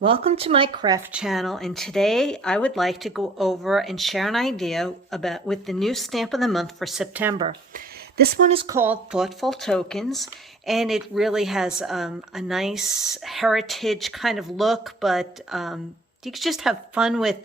Welcome to my craft channel, and today I would like to go over and share an idea with the new stamp of the month for September. This one is called Thoughtful Tokens, and it really has a nice heritage kind of look, but you can just have fun with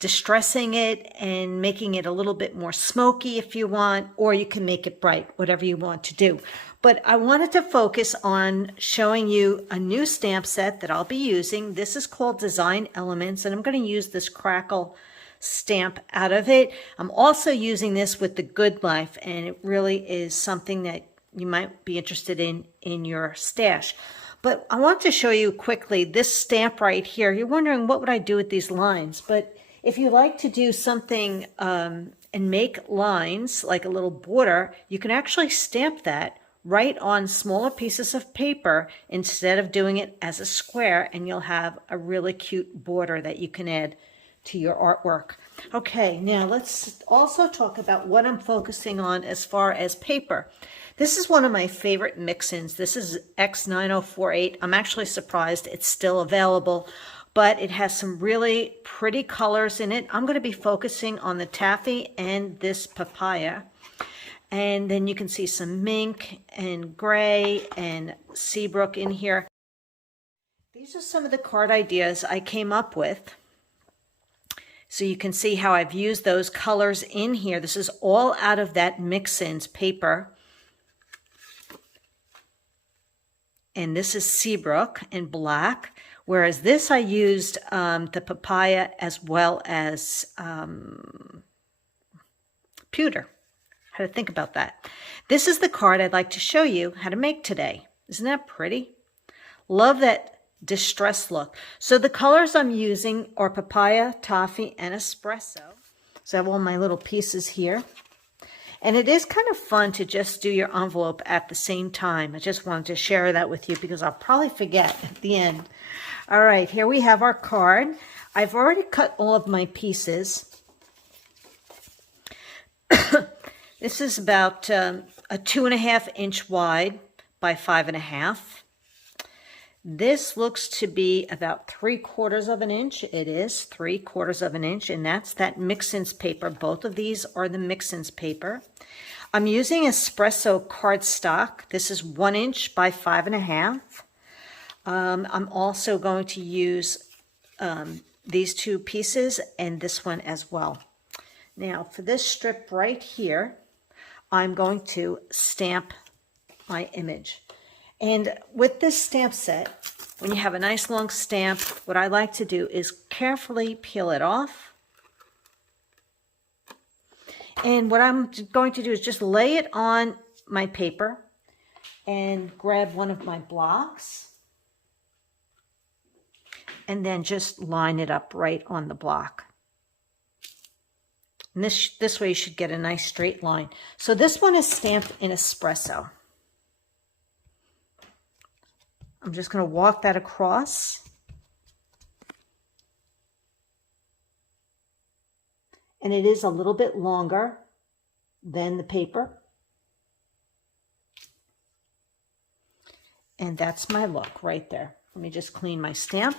distressing it and making it a little bit more smoky if you want, or you can make it bright, whatever you want to do. But I wanted to focus on showing you a new stamp set that I'll be using. This is called Design Elements, and I'm going to use this crackle stamp out of it. I'm also using this with the Good Life, and it really is something that you might be interested in your stash. But I want to show you quickly this stamp right here. You're wondering, what would I do with these lines? But if you like to do something and make lines like a little border, you can actually stamp that right on smaller pieces of paper instead of doing it as a square, and you'll have a really cute border that you can add to your artwork. Okay, now let's also talk about what I'm focusing on as far as paper. This is one of my favorite Mixins. This is X9048. I'm actually surprised it's still available, but it has some really pretty colors in it. I'm going to be focusing on the Toffee and this Papaya. And then you can see some mink and gray and Seabrook in here. These are some of the card ideas I came up with. So you can see how I've used those colors in here. This is all out of that Mixins paper. And this is Seabrook in black. Whereas this I used the Papaya as well as pewter. How to think about that. This is the card I'd like to show you how to make today. Isn't that pretty? Love that distressed look. So the colors I'm using are Papaya, Toffee, and Espresso. So I have all my little pieces here. And it is kind of fun to just do your envelope at the same time. I just wanted to share that with you because I'll probably forget at the end. All right, here we have our card. I've already cut all of my pieces. This is about a 2.5 inch wide by 5.5. This looks to be about 3/4 of an inch. It is 3/4 of an inch, and that's that Mixins paper. Both of these are the Mixins paper. I'm using Espresso cardstock. This is 1 inch by 5.5. I'm also going to use these two pieces and this one as well. Now for this strip right here, I'm going to stamp my image. And with this stamp set, when you have a nice long stamp, what I like to do is carefully peel it off. And what I'm going to do is just lay it on my paper and grab one of my blocks and then just line it up right on the block. And this way you should get a nice straight line. So this one is stamped in Espresso. I'm just going to walk that across. And it is a little bit longer than the paper. And that's my look right there. Let me just clean my stamp.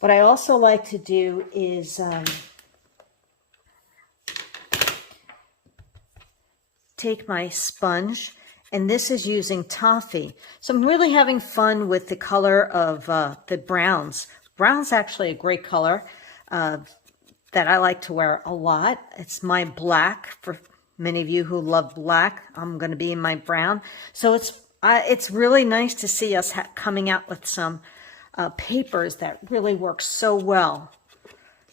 What I also like to do is take my sponge, and this is using Toffee. So I'm really having fun with the color of the browns. Brown's actually a great color that I like to wear a lot. It's my black. For many of you who love black, I'm going to be in my brown. So it's really nice to see us coming out with some papers that really work so well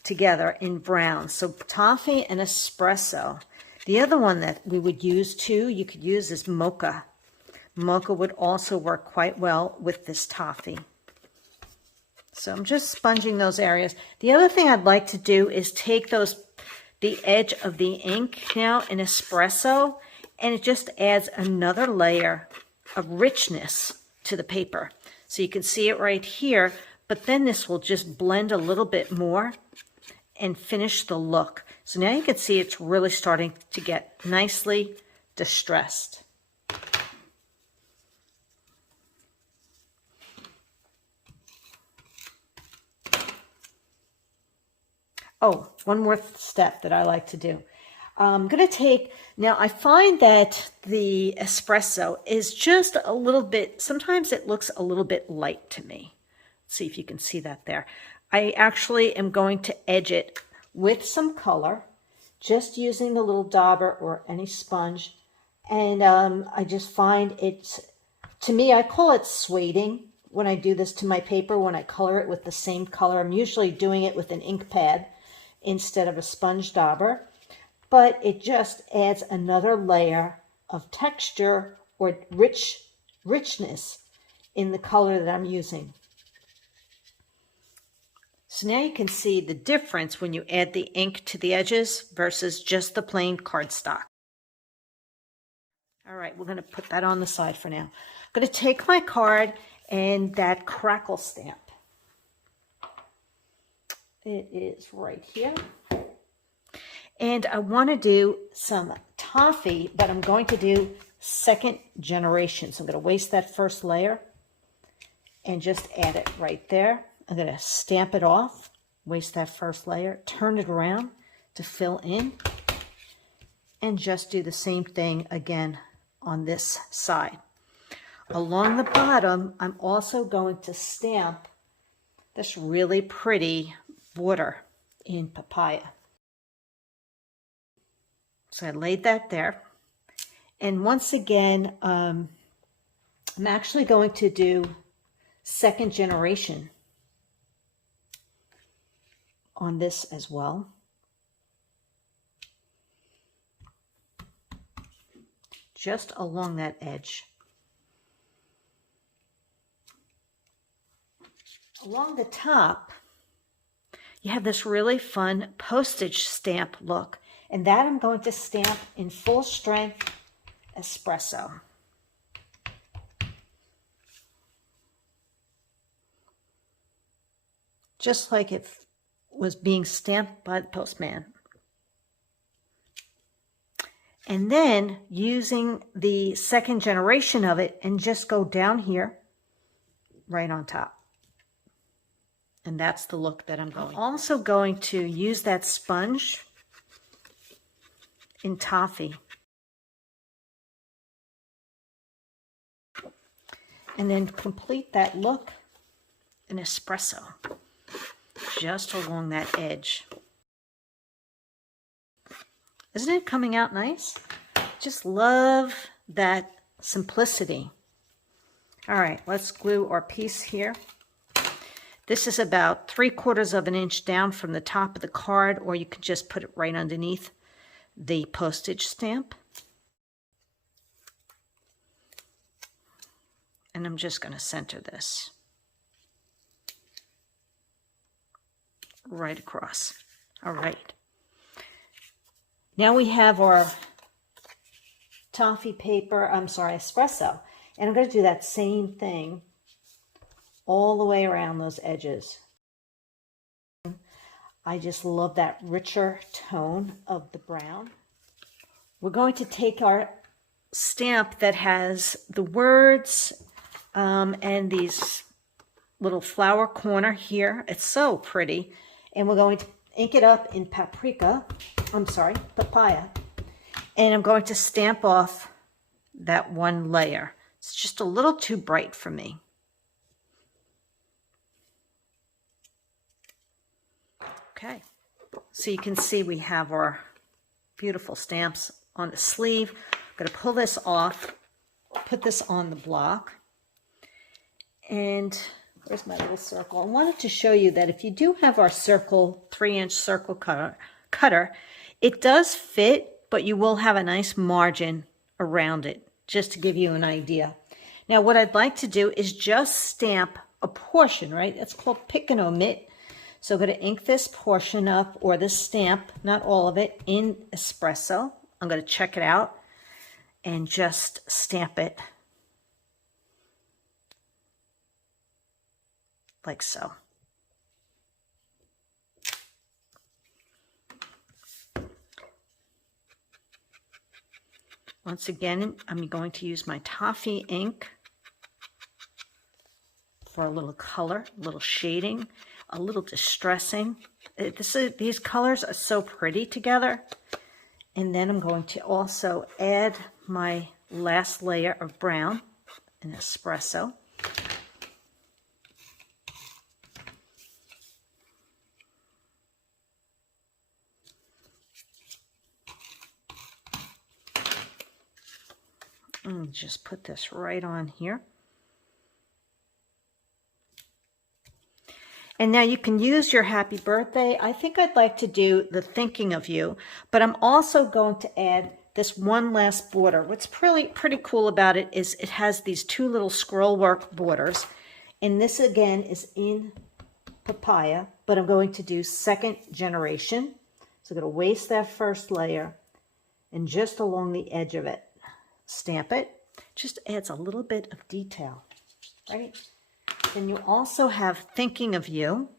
together in brown. So Toffee and Espresso. The other one that we would use too, you could use is Mocha. Mocha would also work quite well with this Toffee. So I'm just sponging those areas. The other thing I'd like to do is take the edge of the ink now in Espresso, and it just adds another layer of richness to the paper. So you can see it right here, but then this will just blend a little bit more and finish the look. So now you can see it's really starting to get nicely distressed. Oh, one more step that I like to do. I'm going to take, now I find that the espresso is just a little bit, sometimes it looks a little bit light to me. Let's see if you can see that there. I actually am going to edge it with some color, just using a little dauber or any sponge. And I just find it's, to me, I call it sueding when I do this to my paper, when I color it with the same color. I'm usually doing it with an ink pad instead of a sponge dauber. But it just adds another layer of texture or richness in the color that I'm using. So now you can see the difference when you add the ink to the edges versus just the plain cardstock. All right, we're going to put that on the side for now. I'm going to take my card and that crackle stamp. It is right here. And I want to do some toffee, but I'm going to do second generation. So I'm going to waste that first layer and just add it right there. I'm going to stamp it off, waste that first layer, turn it around to fill in, and just do the same thing again on this side. Along the bottom, I'm also going to stamp this really pretty border in Papaya. So I laid that there. And once again, I'm actually going to do second generation on this as well. Just along that edge. Along the top, you have this really fun postage stamp look. And that I'm going to stamp in full strength espresso. Just like it was being stamped by the postman. And then using the second generation of it and just go down here, right on top. And that's the look that I'm going. I'm also going to use that sponge in Toffee. And then complete that look in espresso, just along that edge. Isn't it coming out nice? Just love that simplicity. All right, let's glue our piece here. This is about 3/4 of an inch down from the top of the card, or you can just put it right underneath the postage stamp. And I'm just going to center this right across. All right. Now we have our toffee paper, espresso. And I'm going to do that same thing all the way around those edges. I just love that richer tone of the brown. We're going to take our stamp that has the words and these little flower corner here. It's so pretty. And we're going to ink it up in papaya. And I'm going to stamp off that one layer. It's just a little too bright for me. Okay, so you can see we have our beautiful stamps on the sleeve. I'm going to pull this off, put this on the block. And where's my little circle? I wanted to show you that if you do have our circle, 3-inch circle cutter, it does fit, but you will have a nice margin around it, just to give you an idea. Now what I'd like to do is just stamp a portion, right? That's called pick and omit. So I'm going to ink this portion up, or this stamp, not all of it, in espresso. I'm going to check it out and just stamp it like so. Once again, I'm going to use my Toffee ink for a little color, a little shading, a little distressing. These colors are so pretty together. And then I'm going to also add my last layer of brown, an espresso. And just put this right on here. And now you can use your happy birthday. I think I'd like to do the thinking of you, but I'm also going to add this one last border. What's pretty cool about it is it has these two little scroll work borders. And this again is in Papaya, but I'm going to do second generation. So I'm going to waste that first layer and just along the edge of it, stamp it. Just adds a little bit of detail, right? Then you also have thinking of you,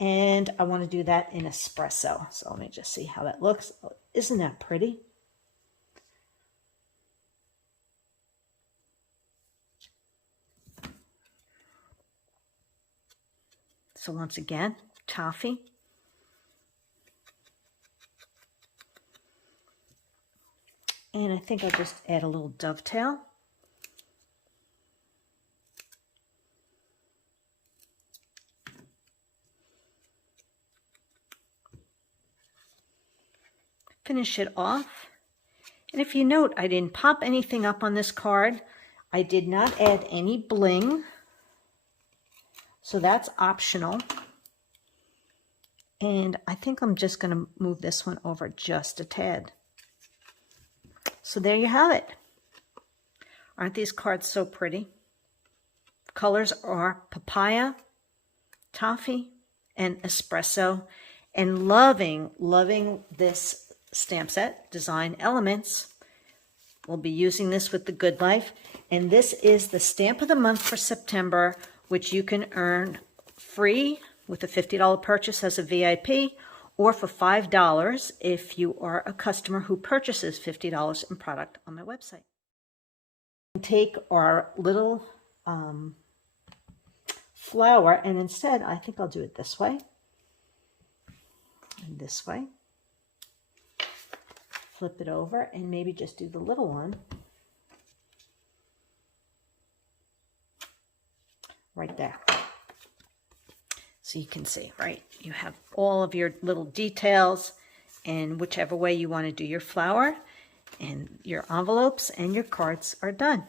and I want to do that in espresso. So let me just see how that looks. Oh, isn't that pretty? So once again, toffee. And I think I'll just add a little dovetail. Finish it off. And if you note, I didn't pop anything up on this card. I did not add any bling. So that's optional. And I think I'm just going to move this one over just a tad. So there you have it. Aren't these cards so pretty? Colors are Papaya, Toffee, and Espresso. And loving this stamp set, Design Elements. We'll be using this with the Good Life. And this is the stamp of the month for September, which you can earn free with a $50 purchase as a VIP, or for $5 if you are a customer who purchases $50 in product on my website. Take our little flower, and instead I think I'll do it this way and this way. Flip it over and maybe just do the little one right there. So you can see, right? You have all of your little details, and whichever way you want to do your flower, and your envelopes and your cards are done.